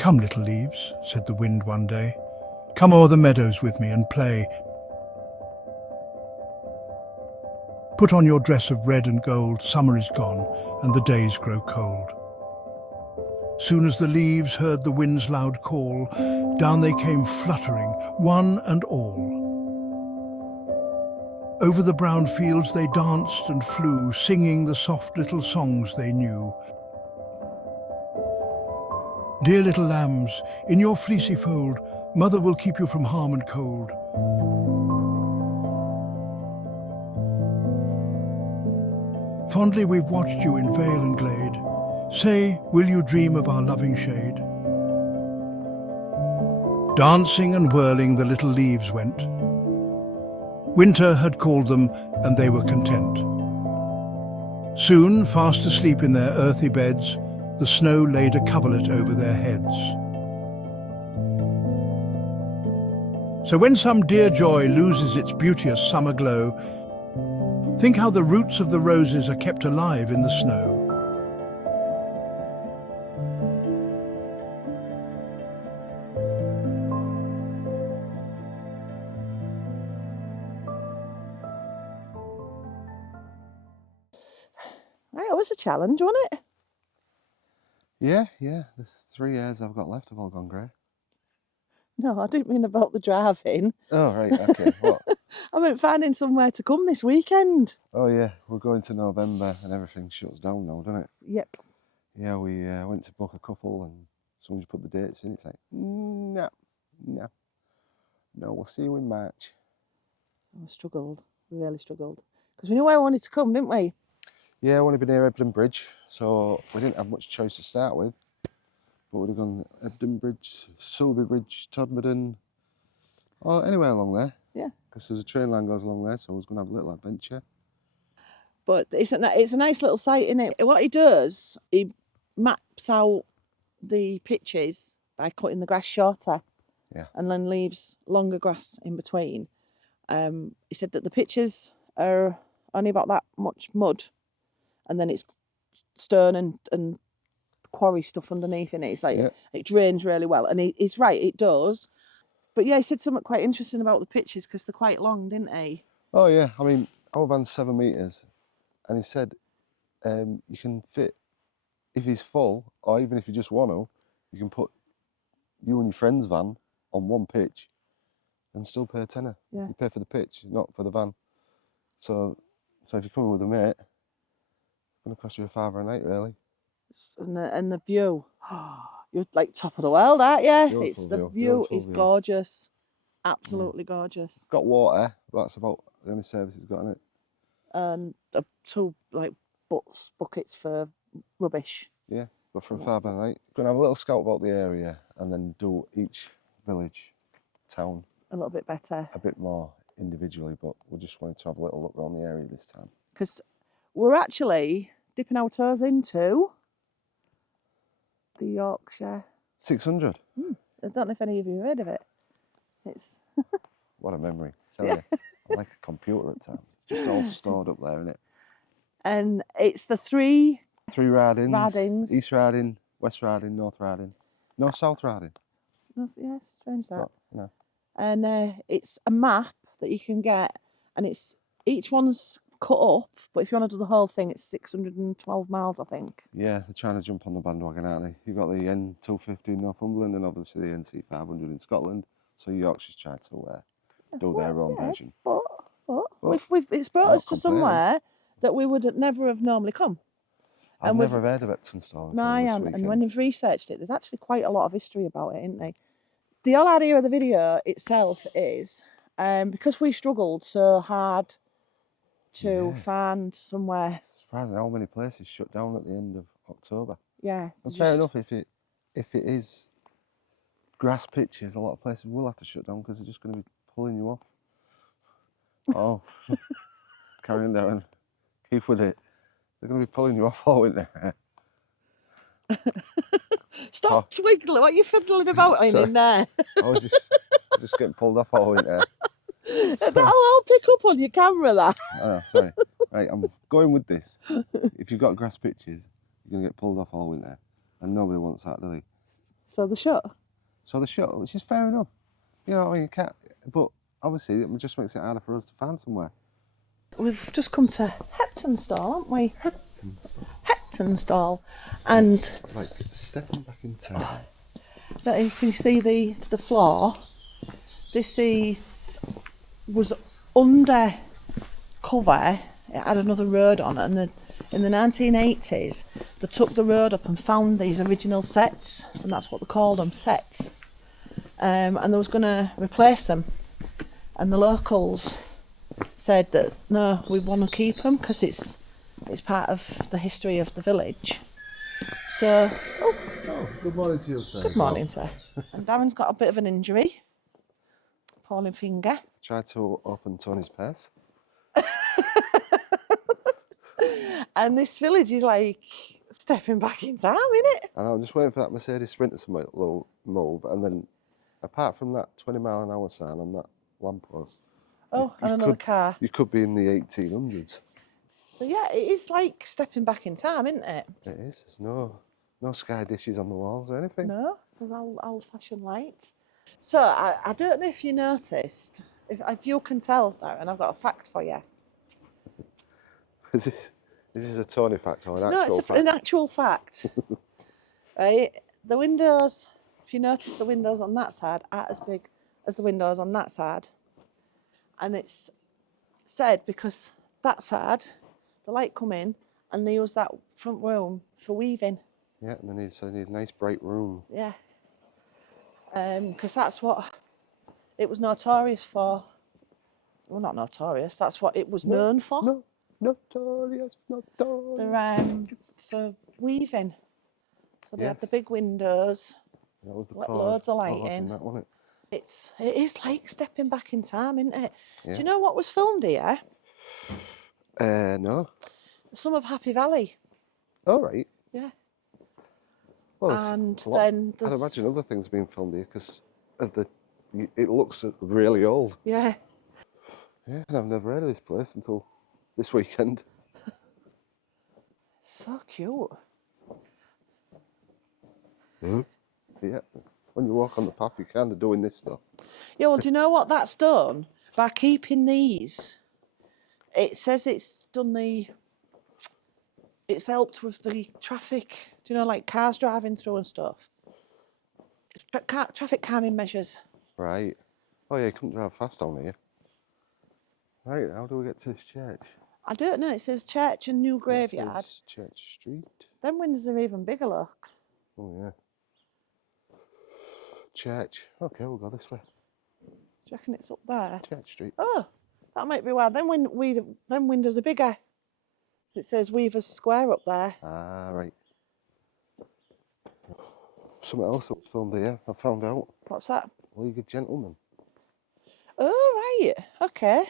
"Come, little leaves," said the wind one day. "Come o'er the meadows with me and play. Put on your dress of red and gold, summer is gone, and the days grow cold." Soon as the leaves heard the wind's loud call, down they came fluttering, one and all. Over the brown fields they danced and flew, singing the soft little songs they knew. "Dear little lambs, in your fleecy fold, mother will keep you from harm and cold." Fondly we've watched you in vale and glade. Say, will you dream of our loving shade? Dancing and whirling the little leaves went. Winter had called them, and they were content. Soon, fast asleep in their earthy beds, the snow laid a coverlet over their heads. So when some dear joy loses its beauteous summer glow, think how the roots of the roses are kept alive in the snow. Right, it was a challenge, wasn't it? Yeah. The 3 years I've got left have all gone grey. No, I didn't mean about the driving. Oh, right, okay. What? I meant finding somewhere to come this weekend. Oh, yeah, we're going to November and everything shuts down now, doesn't it? Yep. Yeah, we went to book a couple and someone just put the dates in. It's like, no, we'll see you in March. I struggled, really struggled. Because we knew where we wanted to come, didn't we? Yeah, I want to be near Hebden Bridge, so we didn't have much choice to start with. But we'd have gone Hebden Bridge, Sulby Bridge, Todmorden, or anywhere along there. Yeah. Because there's a train line goes along there, so I was going to have a little adventure. But it's a nice little site, isn't it? What he does, he maps out the pitches by cutting the grass shorter. Yeah. And then leaves longer grass in between. He said that the pitches are only about that much mud, and then it's stone and quarry stuff underneath in it. It's like it drains really well, and he's right, it does. But yeah, he said something quite interesting about the pitches because they're quite long, didn't he? Oh yeah, I mean our van's 7 metres, and he said you can fit, if he's full or even if you just want to, you can put you and your friend's van on one pitch and still pay a tenner. Yeah. You pay for the pitch, not for the van. So if you're coming with a mate, it's going to cost you £5 a night really. And the view, you're like top of the world, aren't you? Beautiful It's the view, view is view. gorgeous, absolutely gorgeous. Got water, but that's about the only service it's got in it. And 2 like buckets for rubbish. Yeah, but for £5 a night, going to have a little scout about the area and then do each village, town a little bit better, a bit more individually. But we just wanted to have a little look around the area this time because we're actually dipping our toes into the Yorkshire 600. I don't know if any of you have heard of it. It's What a memory. Tell you, I'm like a computer at times. It's just all stored up there, isn't it? And it's the three Ridings. East Riding, West Riding, North Riding. No, South Riding. Yeah, strange that. But, you know. And it's a map that you can get, and it's each one's cut up, but if you want to do the whole thing, it's 612 miles, I think. Yeah, they're trying to jump on the bandwagon, aren't they? You've got the N250 in Northumberland and obviously the NC500 in Scotland. So Yorkshire's trying to do their own version. But it's brought us to somewhere that we would never have normally come. I've never heard of Heptonstall until this weekend. And when you've researched it, there's actually quite a lot of history about it, isn't there? The whole idea of the video itself is because we struggled so hard to find somewhere. It's surprising how many places shut down at the end of October. Yeah. And fair enough, if it is grass pitches, a lot of places will have to shut down because they're just going to be pulling you off. Oh, carry on down, keep with it. They're going to be pulling you off all winter. Stop twiggling. What are you fiddling about in there? I was just getting pulled off all winter. I'll pick up on your camera, that. Oh, sorry. Right, I'm going with this. If you've got grass pitches, you're going to get pulled off all winter. And nobody wants that, do they? So the shut. So they're shut, which is fair enough. You know, you can't. But obviously, it just makes it harder for us to find somewhere. We've just come to Heptonstall, haven't we? Heptonstall. And Like stepping back in time. you can see the floor. This was under cover. It had another road on it, and in the 1980s they took the road up and found these original sets, and that's what they called them, sets. And they was going to replace them, and the locals said that no, we want to keep them because it's part of the history of the village. So, Good morning to you, sir. good morning, sir. And Darren's got a bit of an injury, falling finger. Tried to open Tony's purse. And this village is like stepping back in time, isn't it? And I'm just waiting for that Mercedes Sprinter to move, and then apart from that 20-mile-an-hour sign on that lamppost, Oh, and another car. you could be in the 1800s. So yeah, it is like stepping back in time, isn't it? It is. There's no sky dishes on the walls or anything. No, there's old-fashioned lights. So I don't know if you noticed, if you can tell, Darren, I've got a fact for you. Is this a Tony fact or an No, actual it's fact? an actual fact. Right, the windows. If you notice, the windows on that side aren't as big as the windows on that side, and it's said because that side, the light come in, and they use that front room for weaving. Yeah, and they need a nice bright room. Yeah. Because that's what it was notorious for. Well, not notorious. That's what it was known for. No, notorious. For weaving. So they had the Yes. big windows. That was the Let cord. loads of light Cords in. and that, wasn't It is like stepping back in time, isn't it? Yeah. Do you know what was filmed here? it? No. Some of Happy Valley. All right. Yeah. Well, And it's a lot. then I'd there's imagine other things being filmed here because of it looks really old. yeah. Yeah, and I've never heard of this place until this weekend. So cute. Yeah. When you walk on the path, you're kind of doing this stuff. Yeah, well, do you know what that's done? By keeping these, it says it's helped with the traffic, do you know, like cars driving through and stuff. Traffic calming measures. Right. Oh yeah, you couldn't drive fast down here. Right, how do we get to this church? I don't know, it says church and new graveyard. It says Church Street. Them windows are even bigger, look. Oh yeah. Church. Okay, we'll go this way. Do you reckon it's up there? Church Street. Oh, that might be why. Them windows are bigger. It says Weaver's Square up there. Ah, right. Something else that was filmed here, I found out. What's that? League of Gentlemen. Oh, right. Okay.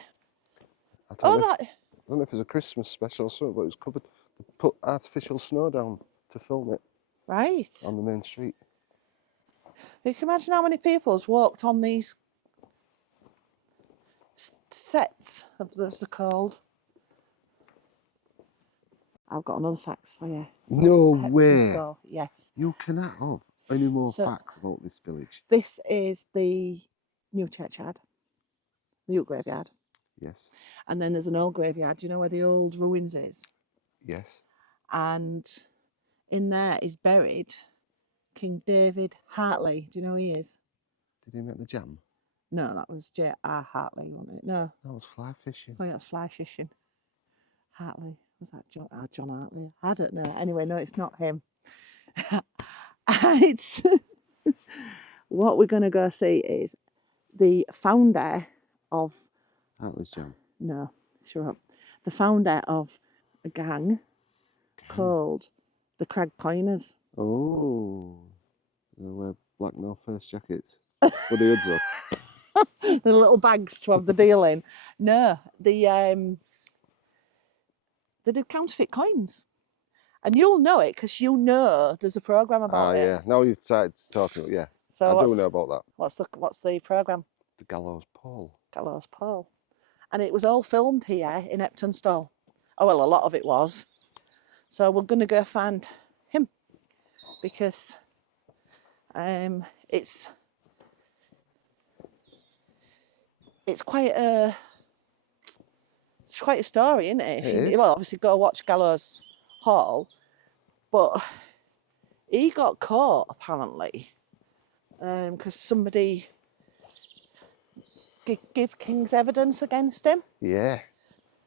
I Oh, don't know if it was a Christmas special or something, but it was covered. They put artificial snow down to film it right. on the main street. You can imagine how many people's walked on these sets, as they're called. I've got another fact for you. No way! Heptonstall, yes. You cannot have any more So- facts about this village. This is the new churchyard, the new graveyard. Yes. And then there's an old graveyard. Do you know where the old ruins is? Yes. And in there is buried King David Hartley. Do you know who he is? Did he make the jam? No, that was J.R. Hartley, wasn't it? No. That was fly fishing. Oh, yeah, fly fishing. Hartley. Was that John Hartley? I don't know. Anyway, no, it's not him. It's what we're going to go see is the founder of... Hartley's jam. No, sure up. The founder of a gang called the Crag Coiners. Oh. They wear black no face jackets with the hoods up. The little bags to have the deal in. No, they did counterfeit coins, and you'll know it because you know there's a program about it. Yeah. Now you've started talking. Yeah. So I do know about that. What's the program? The gallows pole. Gallows Pole, and it was all filmed here in Heptonstall. Oh well, a lot of it was. So we're gonna go find him because It's quite a story, isn't it? It is. Well, obviously go watch Gallows Hall, but he got caught apparently because somebody give King's evidence against him. Yeah.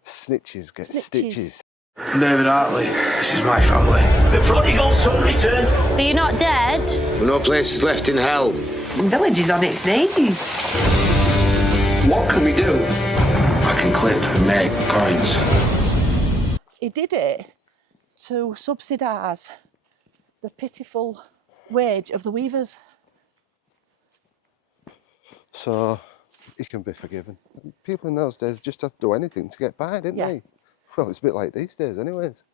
Snitches get stitches. I'm David Hartley. This is my family. The prodigal son returned. Are you not dead? Well, no place is left in hell. The village is on its knees. What can we do? I can clip and make coins. He did it to subsidise the pitiful wage of the weavers. So he can be forgiven. People in those days just had to do anything to get by, didn't they? Well, it's a bit like these days anyways.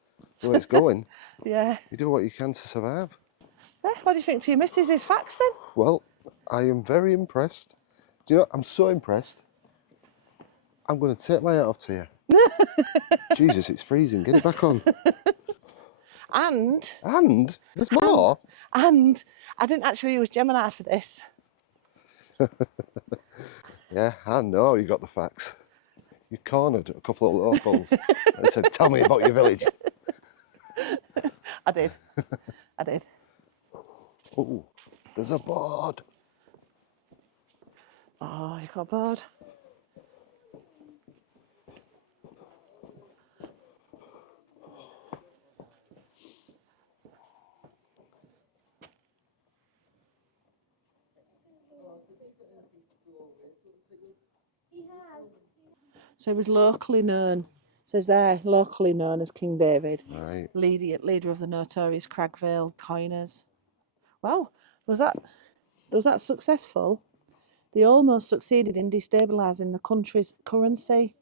The way it's going, Yeah. you do what you can to survive. What do you think to your missus' facts then? Well, I am very impressed. Do you know, I'm so impressed. I'm going to take my hat off to you. Jesus, it's freezing. Get it back on. And There's more? And I didn't actually use Gemini for this. Yeah, I know you got the facts. You cornered a couple of locals and said, tell me about your village. I did. Oh, there's a board. Oh, you got bored? So he was locally known. Says there, locally known as King David. Right. Leader of the notorious Cragvale coiners. Wow, was that successful? They almost succeeded in destabilising the country's currency.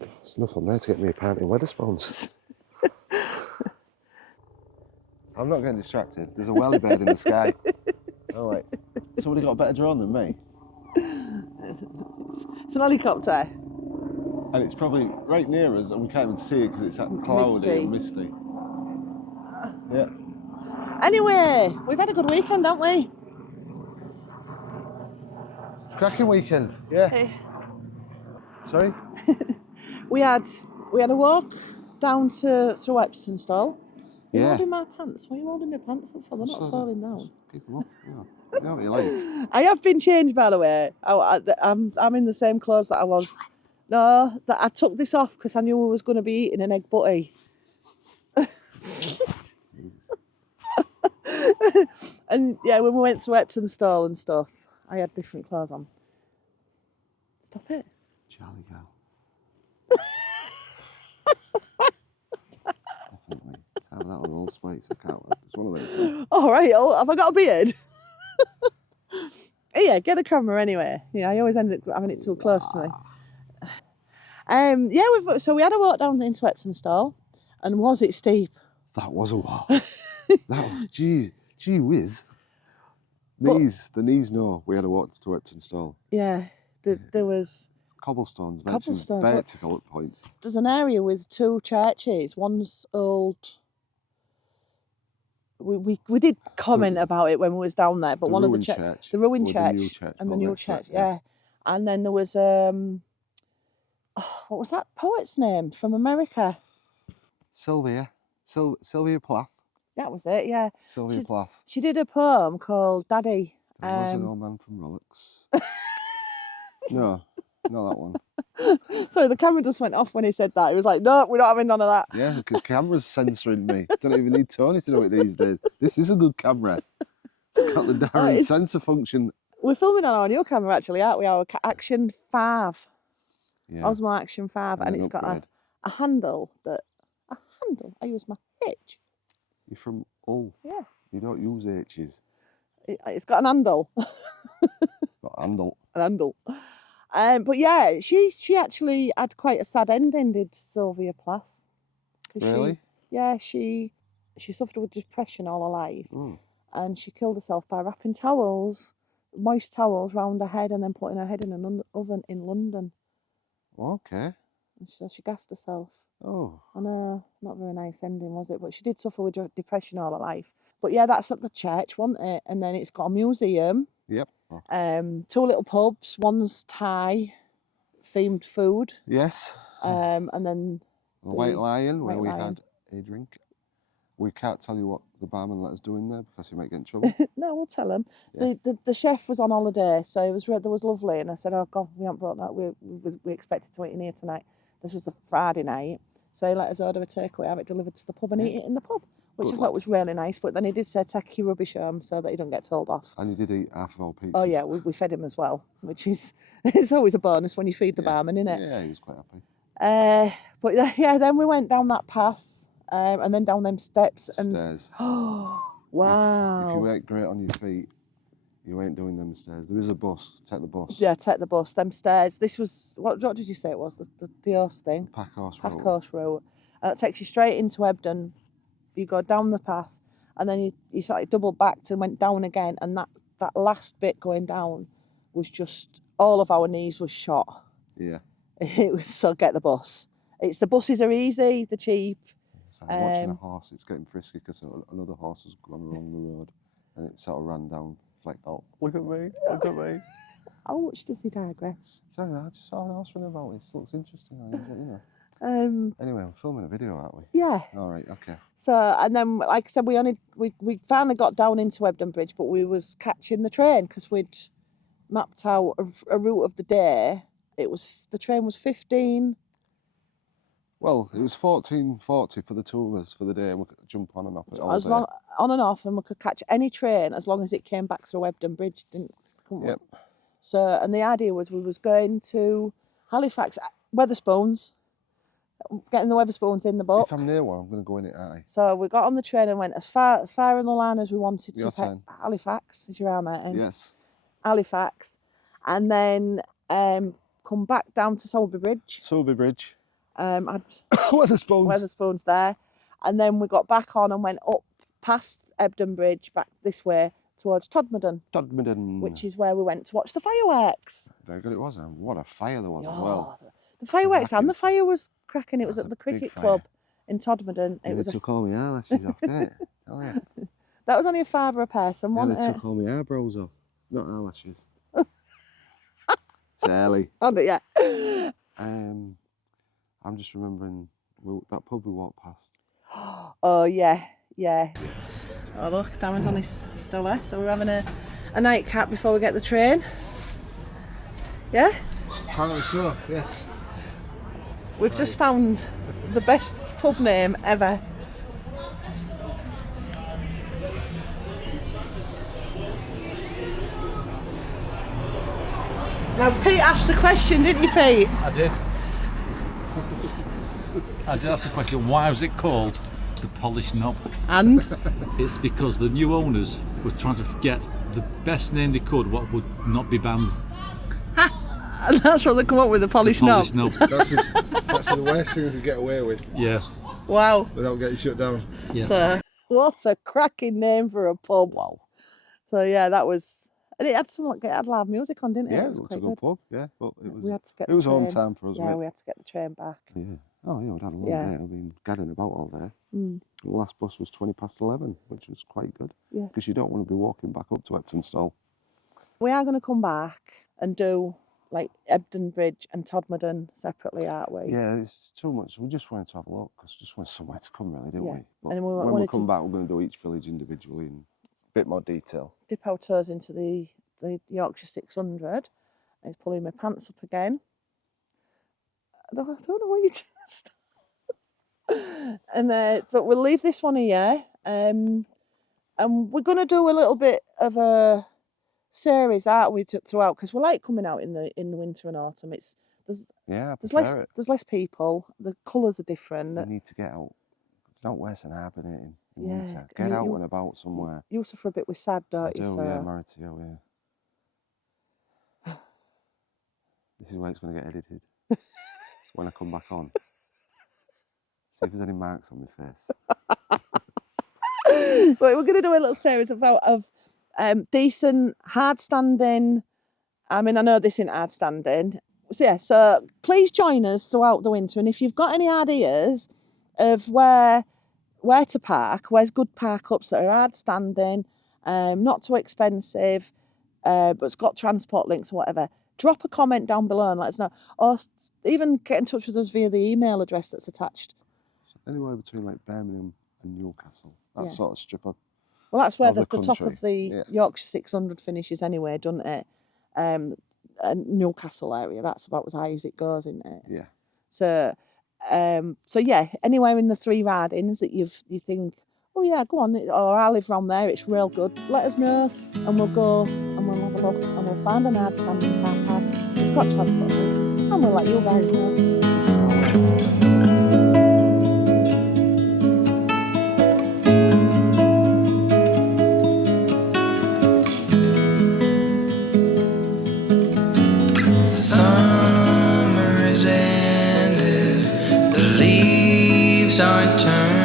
There's enough on there to get me a pint in Wetherspoons. I'm not getting distracted. There's a welly bird in the sky. Oh, wait. Somebody got a better drone than me. It's an helicopter. And it's probably right near us and we can't even see it because it's that cloudy and misty. Yeah. Anyway, we've had a good weekend, haven't we? Cracking weekend. Yeah. Hey. Sorry? We had a walk down through Heptonstall. You're Yeah. holding my pants. Why are you holding my pants up for? They're not falling down. Keep them up. You know what you like. I have been changed, by the way. I'm in the same clothes that I was. No, that I took this off because I knew I was going to be eating an egg butty. And yeah, when we went to Heptonstall and stuff, I had different clothes on. Stop it. Charlie girl. Definitely. It's how that on all space. I can't. It's one of those. All right, have I got a beard? Yeah, get a camera anyway. Yeah, I always end up having it too close to me. Yeah, so we had a walk down into Heptonstall, and was it steep? That was a walk. That was gee whiz. The knees know we had a walk to Heptonstall. Yeah, there was Cobblestones, Cobblestone, vertical at points. There's an area with two churches. One's old. We did comment about it when we was down there, but one of the the ruined church, and the new church, yeah. And then there was what was that poet's name from America? Sylvia Plath. That was it, yeah. Sylvia Plath. She did a poem called Daddy. There was an old man from Rolex. No, not that one. Sorry, the camera just went off when he said that. He was like, no, we're not having none of that. Yeah, because camera's censoring me. Don't even need Tony to do it these days. This is a good camera. It's got the Darren sensor function. We're filming on our new camera, actually, aren't we? Our Action 5. Yeah. Osmo Action 5, and it's got a handle that... A handle? I use my H. You're from Hull. Yeah. You don't use H's. It's got an handle. Got a handle. An handle. But yeah, she actually had quite a sad ending, did Sylvia Plath. 'Cause Really? she suffered with depression all her life, Mm. and she killed herself by wrapping towels, moist towels, round her head and then putting her head in an oven in London. Okay. And so she gassed herself. Oh. I know, not a very nice ending, was it? But she did suffer with depression all her life. But yeah, that's at the church, wasn't it? And then it's got a museum, Yep. 2 little pubs. One's Thai themed food, Yes. and then The White Lion, where White we Lion. had a drink. We can't tell you what the barman let us do in there because he might get in trouble. No, we'll tell him. Yeah. The chef was on holiday, so it was lovely. And I said, "Oh God, we haven't brought that. We expected to eat in here tonight." This was the Friday night, so he let us order a takeaway, have it delivered to the pub, and eat it in the pub, which Good I lad. thought was really nice. But then he did say, "Take your rubbish home so that you don't get told off." And you did eat half of our pizzas. Oh yeah, we fed him as well, which is it's always a bonus when you feed the barman, isn't it? Yeah, he was quite happy. But yeah, then we went down that path, and then down them steps, and Stairs. oh wow! If you weren't great on your feet, you ain't doing them stairs. There is a bus. Take the bus. Yeah, take the bus, them stairs. This was, what did you say it was? The horse thing? Pack horse Path road. course route. And it takes you straight into Hebden. You go down the path, and then you sort of double backed and went down again. And that last bit going down was just, all of our knees was shot. Yeah. It was, so get the bus. The buses are easy, they're cheap. So I'm watching a horse. It's getting frisky because another horse has gone along the road, and it sort of ran down. It's like, oh, look at me, look at me. How much does he digress? Sorry, I just saw an horse running about. It looks interesting. You know. Anyway, we're filming a video, aren't we? Yeah. All right. Okay. So, and then, like I said, we finally got down into Hebden Bridge, but we was catching the train because we'd mapped out a route of the day. The train was 15. Well, it was 14:40 for the two of us for the day, and we could jump on and off it all day. On and off, and we could catch any train as long as it came back through Hebden Bridge, couldn't we? Yep. So, and the idea was we was going to Halifax, Wetherspoons, getting the Wetherspoons in the book. If I'm near one, I'm going to go in it, aren't I? So we got on the train and went as far in the line as we wanted Your to turn. Halifax, is your arm out? Yes. Halifax, and then come back down to Sowerby Bridge. Sowerby Bridge. I'd Wetherspoons. Wetherspoons there, and then we got back on and went up past Hebden Bridge back this way towards Todmorden, which is where we went to watch the fireworks. Very good it was, and what a fire there was as well. The fireworks and Cracking. the fire was cracking. It was That's at a the big cricket fire. club in Todmorden. Yeah, It they was took all my eyelashes off, didn't it? Oh yeah. that was only a £5 a person, Yeah, wasn't they it? took all my eyebrows off, not eyelashes. It's early. Oh, yeah. I'm just remembering that pub we walked past. Oh yeah. Oh look, Darren's on his still there. So we're having a nightcap before we get the train. Yeah? Apparently so, yes. We've just found the best pub name ever. Now Pete asked the question, didn't you, Pete? I did. I did ask the question, why was it called the Polished Knob? And It's because the new owners were trying to get the best name they could, what would not be banned. and that's what they come up with, the polished knob. Polished Knob. That's the worst thing we could get away with Yeah. Wow. without getting shut down. Yeah. So what a cracking name for a pub. Wow. So yeah, that was, and it had live music on, didn't it? Yeah, It it was looked a quite good good. pub, yeah, but We had to get it was the home train. time for us, Yeah, mate. we had to get the train back. Yeah. Oh yeah, we'd had a long Yeah. day. I've been gadding about all day. Mm. The last bus was 11:20, which was quite good. Yeah. Because you don't want to be walking back up to Heptonstall. We are going to come back and do like Hebden Bridge and Todmorden separately, aren't we? Yeah, it's too much. We just wanted to have a look because we just wanted somewhere to come, really, didn't Yeah. we? But And we when we wanted come to- back, we're going to do each village individually in a bit more detail. Dip our toes into the Yorkshire 600. He's pulling my pants up again. I don't know what you just. And but we'll leave this one here. And we're going to do a little bit of a series, aren't we, throughout? Because we like coming out in the winter and autumn. Yeah, I There's prefer it. less people. The colours are different. You need to get out. It's not worse than hibernating in Yeah, winter. and Get out and about somewhere. You suffer a bit with sad, I don't do, you? So yeah, married to you, yeah. This is where it's going to get edited. When I come back on. See if there's any marks on my face. But we're going to do a little series of decent, hard standing. I mean, I know this isn't hard standing. So yeah, so please join us throughout the winter. And if you've got any ideas of where to park, where's good park ups that are hard standing, not too expensive, but it's got transport links or whatever, drop a comment down below and let us know. Or even get in touch with us via the email address that's attached. Anywhere between like Birmingham and Newcastle, that sort of strip of. Well, that's where of the the top of country. the Yorkshire 600 finishes anyway, doesn't it? Newcastle area, that's about as high as it goes, isn't it? Yeah. So yeah, anywhere in the 3 Ridings that you think, oh yeah, go on, or I live round there, it's real good, let us know, and we'll go and we'll have a look and we'll find an hard standing car park. It's got transport links, and we'll let you guys know. Summer is ended, the leaves are turned.